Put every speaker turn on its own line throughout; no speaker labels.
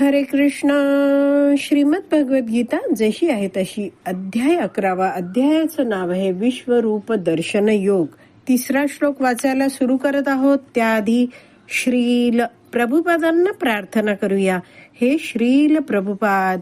हरे कृष्णा. श्रीमद भगवद्गीता जशी आहे तशी. अध्याय अकरावा. अध्यायाचं नाव आहे विश्वरूप दर्शन योग. तिसरा श्लोक वाचायला सुरू करत आहोत. त्याआधी श्रील प्रभुपादांना प्रार्थना करूया. हे श्रील प्रभुपाद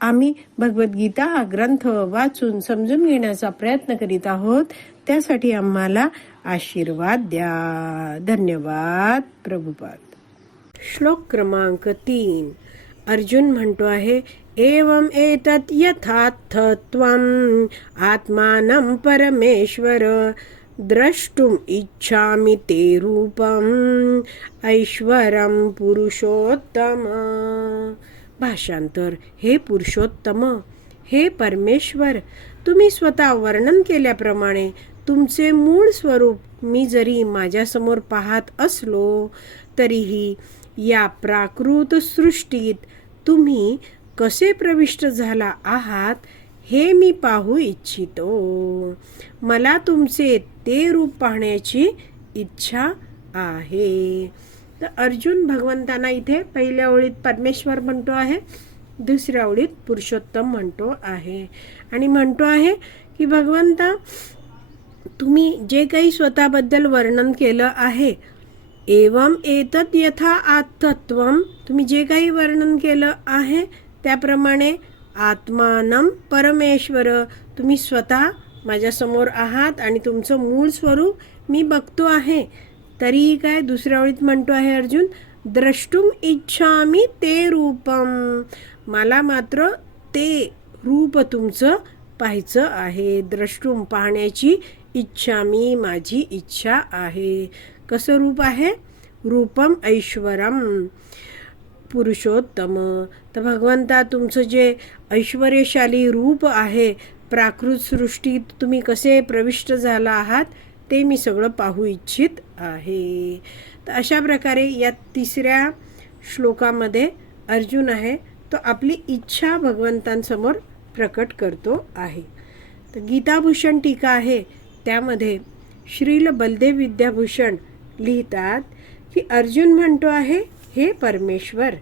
आम्ही भगवद्गीता हा ग्रंथ वाचून समजून घेण्याचा प्रयत्न करीत आहोत. त्यासाठी आम्हाला आशीर्वाद द्या. धन्यवाद प्रभुपाद. श्लोक क्रमांक तीन. अर्जुन म्हणतो आहे एवम एतत यथार्थत्वम आत्मानं परमेश्वर द्रष्टुम इच्छामि ते रूपम ऐश्वरम पुरुषोत्तम। भाषांतर हे पुरुषोत्तम हे परमेश्वर तुम्ही स्वतः वर्णन केल्याप्रमाणे तुमचे मूळ स्वरूप मी जरी माझ्यासमोर पाहत असलो तरीही या प्राकृत सृष्टीत तुम्ही कसे प्रविष्ट झाला आहात हे मी पाहू इच्छितो. मला तुमचे ते रूप पाहण्याची इच्छा आहे. तर अर्जुन भगवंतांना इथे पहिल्या ओळीत परमेश्वर म्हणतो आहे दुसऱ्या ओळीत पुरुषोत्तम म्हणतो आहे. आणि म्हणतो आहे की भगवंता तुम्ही जे काही स्वतःबद्दल वर्णन केलं आहे एवम एतद यथा आत्तत्व तुम्ही जे काही वर्णन केलं आहे त्याप्रमाणे आत्मानम परमेश्वर तुम्ही स्वतः माझ्यासमोर आहात आणि तुमचं मूळ स्वरूप मी बघतो आहे. तरीही काय दुसऱ्या ओळीत म्हणतो आहे अर्जुन? द्रष्टुम इच्छामी ते रूपम। मला मात्र ते रूप तुमचं पाहायचं आहे. द्रष्टुम पाहण्याची इच्छा मी माझी इच्छा आहे. कसं रूप आहे? रूपम ऐश्वरम पुरुषोत्तम. तर भगवंता तुमचं जे ऐश्वर्यशाली रूप आहे प्राकृत सृष्टीत तुम्ही कसे प्रविष्ट झाला आहात ते मी सगळं पाहू इच्छित आहे. तर अशा प्रकारे या तिसऱ्या श्लोकामध्ये अर्जुन आहे तो आपली इच्छा भगवंतांसमोर प्रकट करतो आहे. तर गीताभूषण टीका आहे त्यामध्ये श्रील बलदेव विद्याभूषण लिहितात की अर्जुन म्हणतो आहे हे परमेश्वर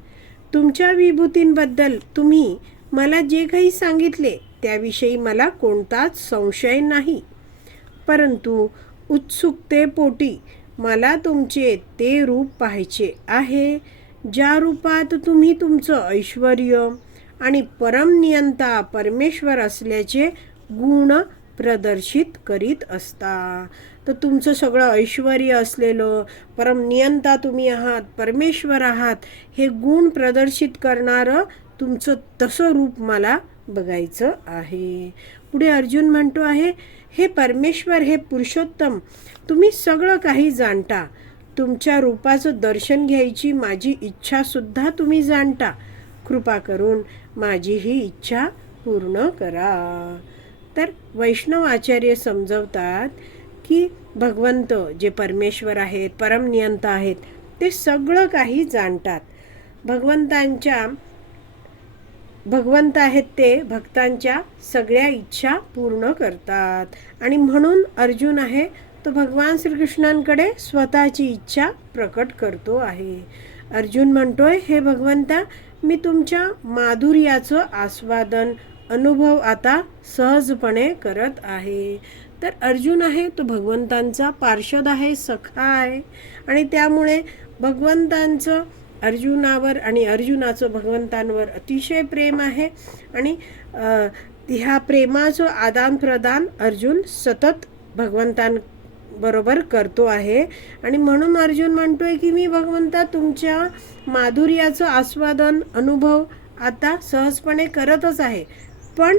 तुमच्या विभूतींबद्दल तुम्ही मला जे काही सांगितले त्याविषयी मला कोणताच संशय नाही. परंतु उत्सुकतेपोटी मला तुमचे ते रूप पाहायचे आहे ज्या रूपात तुम्ही तुमचं ऐश्वर आणि परमनियंता परमेश्वर असल्याचे गुण प्रदर्शित करीत असता. तर तुमचं सगळं ऐश्वर असलेलं परमनियंता तुम्ही आहात परमेश्वर आहात हे गुण प्रदर्शित करणारं तुमचं तसं रूप मला बघायचं आहे. पुढे अर्जुन म्हणतो आहे हे परमेश्वर हे पुरुषोत्तम तुम्ही सगळं काही जाणता. तुमच्या रूपाचं दर्शन घ्यायची माझी इच्छासुद्धा तुम्ही जाणता. कृपा करून माझी ही इच्छा पूर्ण करा. तर वैष्णव आचार्य समजवतात की भगवंत जे परमेश्वर आहेत परमनियंता आहेत ते सगळं काही जाणतात. भगवंतांच्या भगवंत आहेत ते भक्तांच्या सगळ्या इच्छा पूर्ण करतात. आणि म्हणून अर्जुन आहे तो भगवान श्रीकृष्णांकडे स्वतःची इच्छा प्रकट करतो आहे. अर्जुन म्हणतोय हे भगवंता मी तुमच्या माधुर्याचं आस्वादन अनुभव आता सहजपणे करत आहे. तर अर्जुन आहे तो भगवंतांचा पार्षद आहे सखा आहे. आणि त्यामुळे भगवंतांचं अर्जुनावर आणि अर्जुनाचं भगवंतांवर अतिशय प्रेम आहे. आणि ह्या प्रेमाचं आदानप्रदान अर्जुन सतत भगवंतांबरोबर करतो आहे. आणि म्हणून अर्जुन म्हणतोय की मी भगवंता तुमच्या माधुर्याचं आस्वादन अनुभव आता सहजपणे करतच आहे. पण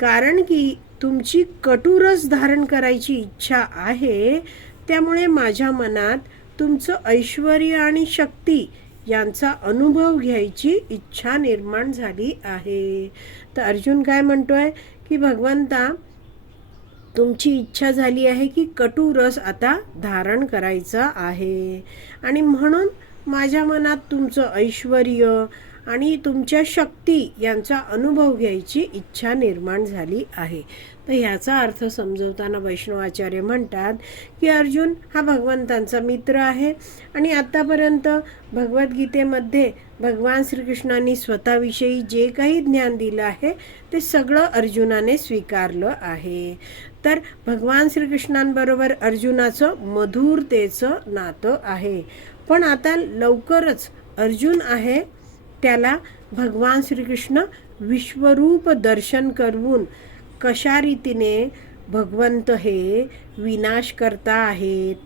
कारण की तुमची कटुरस धारण करायची इच्छा आहे त्यामुळे माझ्या मनात तुमचं ऐश्वर आणि शक्ती यांचा अनुभव घ्यायची इच्छा निर्माण झाली आहे. तर अर्जुन काय म्हणतोय की भगवंता तुमची इच्छा झाली आहे की कटू रस आता धारण करायचा आहे. आणि म्हणून माझ्या मनात तुमचं ऐश्वर आणि तुमच्या शक्ती यांचा अनुभव घ्यायची इच्छा निर्माण झाली आहे. तर ह्याचा अर्थ समजवताना वैष्णवाचार्य म्हणतात की अर्जुन हा भगवंतांचा मित्र आहे आणि आत्तापर्यंत भगवद्गीतेमध्ये भगवान श्रीकृष्णांनी स्वतःविषयी जे काही ज्ञान दिलं आहे ते सगळं अर्जुनाने स्वीकारलं आहे. तर भगवान श्रीकृष्णांबरोबर अर्जुनाचं मधुरतेचं नातं आहे. पण आता लवकरच अर्जुन आहे त्याला भगवान श्रीकृष्ण विश्वरूप दर्शन करून कशा रीतीने भगवंत हे विनाश करता आहेत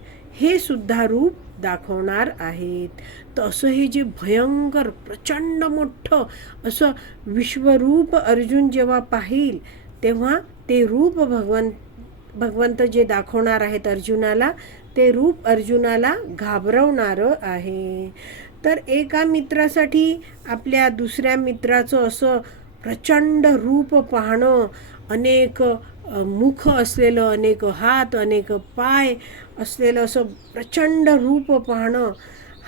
हे सुद्धा रूप दाखवणार आहेत. तर असं हे जे भयंकर प्रचंड मोठं असं विश्वरूप अर्जुन जेव्हा पाहिल तेव्हा ते रूप भगवंत भगवंत जे दाखवणार आहेत अर्जुनाला ते रूप अर्जुनाला घाबरवणारं आहे. तर एका मित्रासाठी आपल्या दुसऱ्या मित्राचं असं प्रचंड रूप पाहणं अनेक मुख असलेलं अनेक हात अनेक पाय असलेलं असं प्रचंड रूप पाहणं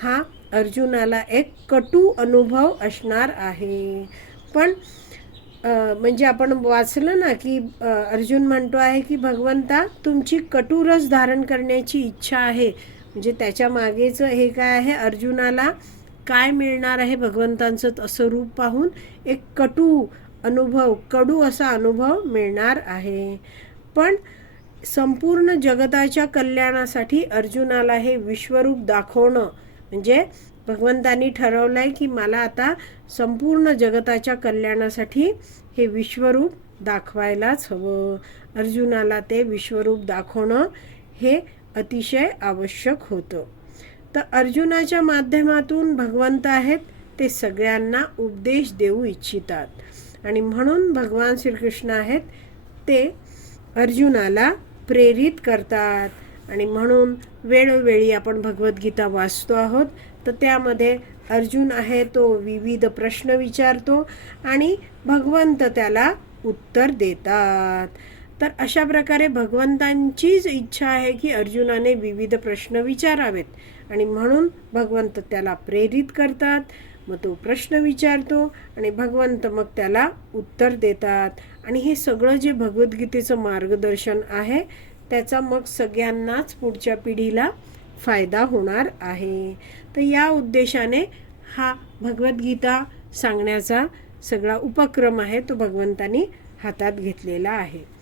हा अर्जुनाला एक कटू अनुभव असणार आहे. पण म्हणजे आपण वाचलं ना की अर्जुन म्हणतो आहे की भगवंता तुमची कटुरस धारण करण्याची इच्छा आहे. म्हणजे त्याच्या मागेचं हे काय आहे? अर्जुनाला काय मिळणार आहे भगवंतांचं तसं रूप पाहून एक कटू अनुभव कडू असा अनुभव मिळणार आहे. पण संपूर्ण जगताच्या कल्याणासाठी अर्जुनाला हे विश्वरूप दाखवणं म्हणजे भगवंतांनी ठरवलं आहे की मला आता संपूर्ण जगताच्या कल्याणासाठी हे विश्वरूप दाखवायलाच हवं. अर्जुनाला ते विश्वरूप दाखवणं हे अतिशय आवश्यक होतं. तर अर्जुनाच्या माध्यमातून भगवंत आहेत ते सगळ्यांना उपदेश देऊ इच्छितात. आणि म्हणून भगवान श्रीकृष्ण आहेत ते अर्जुनाला प्रेरित करतात. आणि म्हणून वेळोवेळी आपण भगवद्गीता वाचतो आहोत. तर त्यामध्ये अर्जुन आहे तो विविध प्रश्न विचारतो आणि भगवंत त्याला उत्तर देतात. तर अशा प्रकारे भगवंतांचीच इच्छा आहे की अर्जुनाने विविध प्रश्न विचारावेत. आणि म्हणून भगवंत त्याला प्रेरित करतात. मग तो प्रश्न विचारतो आणि भगवंत मग त्याला उत्तर देतात. आणि हे सगळं जे भगवद्गीतेचं मार्गदर्शन आहे त्याचा मग सगळ्यांनाच पुढच्या पिढीला फायदा होणार आहे. तर या उद्देशाने हा भगवद्गीता सांगण्याचा सगळा उपक्रम आहे तो भगवंतानी हातात घेतलेला आहे.